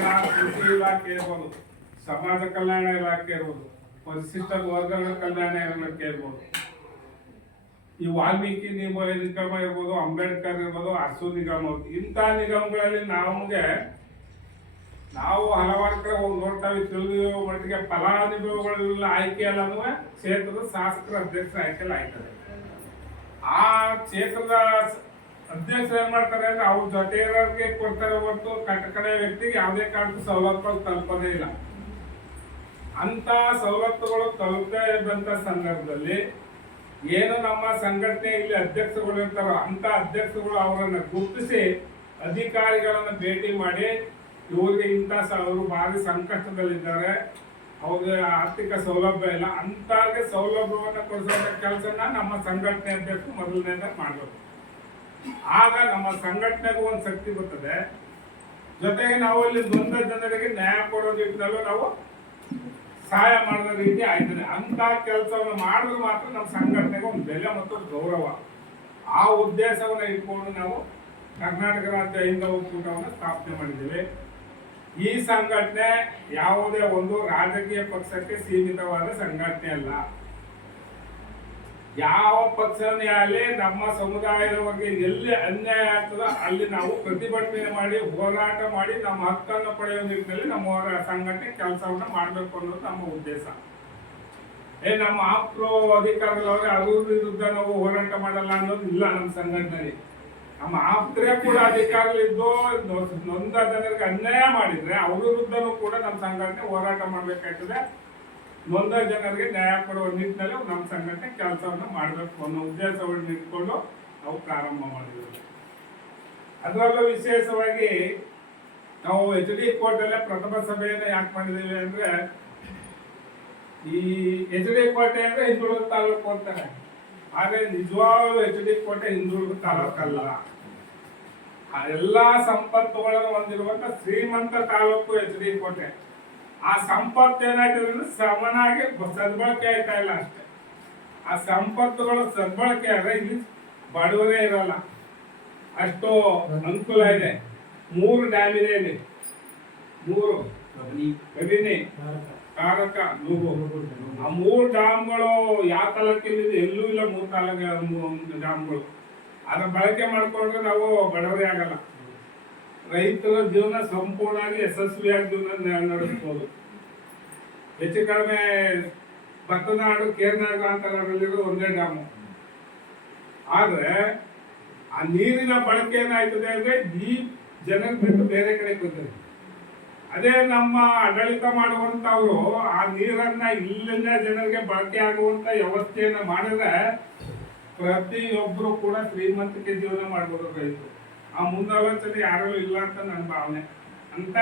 ಗ್ರಾಮೀಣ ಕೃಷಿ ಇಲಾಖೆ ಇರ್ಬೋದು, ಸಮಾಜ ಕಲ್ಯಾಣ ಇಲಾಖೆ ಇರ್ಬೋದು, ಪರಿಶಿಷ್ಟ ವರ್ಗಗಳ ಕಲ್ಯಾಣ ಇಲಾಖೆ ಇರ್ಬೋದು, ಈ ವಾಲ್ಮೀಕಿ ನಿಗಮ ಇರ್ಬೋದು, ಅಂಬೇಡ್ಕರ್ ಇರ್ಬೋದು, ಹಸು ನಿಗಮ ಇಂಥ ನಿಗಮಗಳಲ್ಲಿ ನಾವು ಹಲವಾರು ಕಡೆ ಹೋಗಿ ನೋಡ್ತಾವೆ. ತಿಳಿದಿರೋ ಮಟ್ಟಿಗೆ ಫಲಾನುಭವಿಗಳೆಲ್ಲ ಆಯ್ಕೆ ಅಲ್ಲ ಅಂದ್ರೆ ಕ್ಷೇತ್ರದ ಶಾಸಕರ ಅಧ್ಯಕ್ಷರ ಆಯ್ಕೆಲ್ಲ ಆಯ್ತದೆ. ಆ ಕ್ಷೇತ್ರದ ಅಧ್ಯಕ್ಷರು ಏನ್ ಮಾಡ್ತಾರೆ ಅಂದ್ರೆ ಅವ್ರ ಜೊತೆ ಇರೋರಿಗೆ ಕೊಡ್ತಾರೆ ಹೊರತು ಕಡೆ ವ್ಯಕ್ತಿಗೆ ಯಾವುದೇ ಕಾರಣಕ್ಕೂ ಸವಲತ್ತುಗಳು ತಲುಪೋದೇ ಇಲ್ಲ. ಅಂತ ಸವಲತ್ತುಗಳು ತಲುಪದೇ ಇದ್ದಂತ ಸಂದರ್ಭದಲ್ಲಿ ಏನು ನಮ್ಮ ಸಂಘಟನೆ ಇಲ್ಲಿ ಅಧ್ಯಕ್ಷರುಗಳು ಇರ್ತಾರೋ ಅಂತ ಅಧ್ಯಕ್ಷರುಗಳು ಅವರನ್ನ ಗುರುತಿಸಿ ಅಧಿಕಾರಿಗಳನ್ನ ಭೇಟಿ ಮಾಡಿ ಇವ್ರಿಗೆ ಇಂಥ ಅವರು ಭಾರಿ ಸಂಕಷ್ಟದಲ್ಲಿದ್ದಾರೆ, ಅವ್ರಿಗೆ ಆರ್ಥಿಕ ಸೌಲಭ್ಯ ಇಲ್ಲ, ಅಂತಾಗೆ ಸೌಲಭ್ಯವನ್ನು ಕೊಡಿಸುವಂತ ಕೆಲಸನ ನಮ್ಮ ಸಂಘಟನೆ ಅಧ್ಯಕ್ಷರು ಮೊದಲನೇದಾಗಿ ಮಾಡಬೇಕು. ಆಗ ನಮ್ಮ ಸಂಘಟನೆಗೂ ಒಂದು ಶಕ್ತಿ ಬರ್ತದೆ. ಜೊತೆಗೆ ನಾವು ಅಲ್ಲಿ ನೊಂದ ಜನರಿಗೆ ನ್ಯಾಯ ಕೊಡೋ ನಿಟ್ಟಿನಲ್ಲೂ ನಾವು ಸಹಾಯ ಮಾಡೋ ರೀತಿ ಆಯ್ತದೆ. ಅಂತ ಕೆಲಸವನ್ನು ಮಾಡಿದ್ರೆ ಮಾತ್ರ ನಮ್ಮ ಸಂಘಟನೆಗೆ ಒಂದು ಬೆಲೆ ಮತ್ತು ಗೌರವ. ಆ ಉದ್ದೇಶವನ್ನು ಇಟ್ಕೊಂಡು ನಾವು ಕರ್ನಾಟಕ ರಾಜ್ಯ ಹಿಂದ ಒಕ್ಕೂಟವನ್ನು ಸ್ಥಾಪನೆ ಮಾಡಿದ್ದೇವೆ. ಈ ಸಂಘಟನೆ ಯಾವುದೇ ಒಂದು ರಾಜಕೀಯ ಪಕ್ಷಕ್ಕೆ ಸೀಮಿತವಾದ ಸಂಘಟನೆ ಅಲ್ಲ. ಯಾವ ಪಕ್ಷನೇ ಆಗಲಿ ನಮ್ಮ ಸಮುದಾಯದವರಿಗೆ ಎಲ್ಲಿ ಅನ್ಯಾಯ ಆಗ್ತದೋ ಅಲ್ಲಿ ನಾವು ಪ್ರತಿಭಟನೆ ಮಾಡಿ ಹೋರಾಟ ಮಾಡಿ ನಮ್ಮ ಹಕ್ಕನ್ನು ಪಡೆಯುವ ನಿಟ್ಟಿನಲ್ಲಿ ನಮ್ಮ ಸಂಘಟನೆ ಕೆಲಸವನ್ನ ಮಾಡಬೇಕು ಅನ್ನೋದು ನಮ್ಮ ಉದ್ದೇಶ. ನಮ್ಮ ಆಪ್ತರು ಅಧಿಕಾರದವ್ರಿಗೆ ಅದ್ರ ವಿರುದ್ಧ ನಾವು ಹೋರಾಟ ಮಾಡಲ್ಲ ಅನ್ನೋದು ಇಲ್ಲ ನಮ್ಮ ಸಂಘಟನೆ. ನಮ್ಮ ಆಪ್ತರೇ ಕೂಡ ಅಧಿಕಾರದಲ್ಲಿದ್ದು ನೊಂದ ಜನರಿಗೆ ಅನ್ಯಾಯ ಮಾಡಿದ್ರೆ ಅವ್ರ ವಿರುದ್ಧನೂ ಕೂಡ ನಮ್ಮ ಸಂಘಟನೆ ಹೋರಾಟ ಮಾಡಬೇಕಾಗ್ತದೆ. ನೊಂದ ಜನರಿಗೆ ನ್ಯಾಯ ಕೊಡುವ ನಿಟ್ಟಿನಲ್ಲಿ ನಮ್ಮ ಸಂಘಟನೆ ಕೆಲಸವನ್ನು ಮಾಡಬೇಕು ಅನ್ನೋ ಉದ್ದೇಶವನ್ನು ಇಟ್ಕೊಂಡು ನಾವು ಪ್ರಾರಂಭ ಮಾಡಿದ್ದೇವೆ. ಅದರಲ್ಲೂ ವಿಶೇಷವಾಗಿ ನಾವು HD ಕೋಟೆಯಲ್ಲೇ ಪ್ರಥಮ ಸಭೆಯನ್ನು ಯಾಕೆ ಮಾಡಿದ್ದೇವೆ ಅಂದ್ರೆ, ಈ HD ಕೋಟೆ ಅಂದ್ರೆ ಹಿಂದುಳಿದ ತಾಲೂಕು ಅಂತಾರೆ, ಆದ್ರೆ ನಿಜವಾಗ್ಲೂ HD ಕೋಟೆ ಹಿಂದುಳಿದ ತಾಲೂಕಲ್ಲ. ಎಲ್ಲಾ ಸಂಪತ್ತುಗಳನ್ನು ಹೊಂದಿರುವಂತ ಶ್ರೀಮಂತ ತಾಲೂಕು HD ಕೋಟೆ. ಆ ಸಂಪತ್ತು ಏನಾಗ್ತದೆ ಸಮನಾಗಿ ಸದ್ಬಳಕೆ ಆಯ್ತಾ ಇಲ್ಲ ಅಷ್ಟೇ. ಆ ಸಂಪತ್ತುಗಳು ಸದ್ಬಳಕೆ ಆದ್ರೆ ಇಲ್ಲಿ ಬಡವರೇ ಇರಲ್ಲ, ಅಷ್ಟು ಅನುಕೂಲ ಇದೆ. 3 ಡ್ಯಾಮ್ ಇದೆ ಇಲ್ಲಿ, 3 ಕಬಿನಿ, ಕಾರಕ, ನೂಗು. ಆ 3 ಡ್ಯಾಮ್ಗಳು ಯಾವ ತಾಲೂಕಿಲ್ಲ, ಎಲ್ಲೂ ಇಲ್ಲ. 3 ತಾಲೂಕು ಡ್ಯಾಮ್ಗಳು ಅದರ ಬಳಕೆ ಮಾಡ್ಕೊಂಡ್ರೆ ನಾವು ಬಡವರೇ ಆಗಲ್ಲ. ರೈತರ ಜೀವನ ಸಂಪೂರ್ಣವಾಗಿ ಯಶಸ್ವಿಯಾಗಿ ಜೀವನ ನಡೆಸಬಹುದು. ಹೆಚ್ಚು ಕಡಿಮೆ ಭತ್ತನಾಡು, ಕೇರ್ನಾಡು ಅಂತರಲ್ಲಿರೋ ಒಂದೇ ಡ್ಯಾಮು. ಆದ್ರೆ ಆ ನೀರಿನ ಬಳಕೆ ಏನಾಯ್ತದೆ ಅಂದ್ರೆ ಈ ಜನರ ಬಿಟ್ಟು ಬೇರೆ ಕಡೆ ಹೋಗ್ತದೆ. ಅದೇ ನಮ್ಮ ಆಡಳಿತ ಮಾಡುವಂತವ್ರು ಆ ನೀರನ್ನ ಇಲ್ಲಿಂದ ಜನರಿಗೆ ಬಳಕೆ ಆಗುವಂತ ವ್ಯವಸ್ಥೆಯನ್ನ ಮಾಡಿದ್ರೆ ಪ್ರತಿಯೊಬ್ಬರು ಕೂಡ ಶ್ರೀಮಂತಿಕೆ ಜೀವನ ಮಾಡ್ಬೋದು ರೈತರು. ಆ ಮುಂದಾಲೋಚನೆ ಯಾರು ಇಲ್ಲ ಅಂತ ನನ್ನ ಭಾವನೆ. ಅಂತ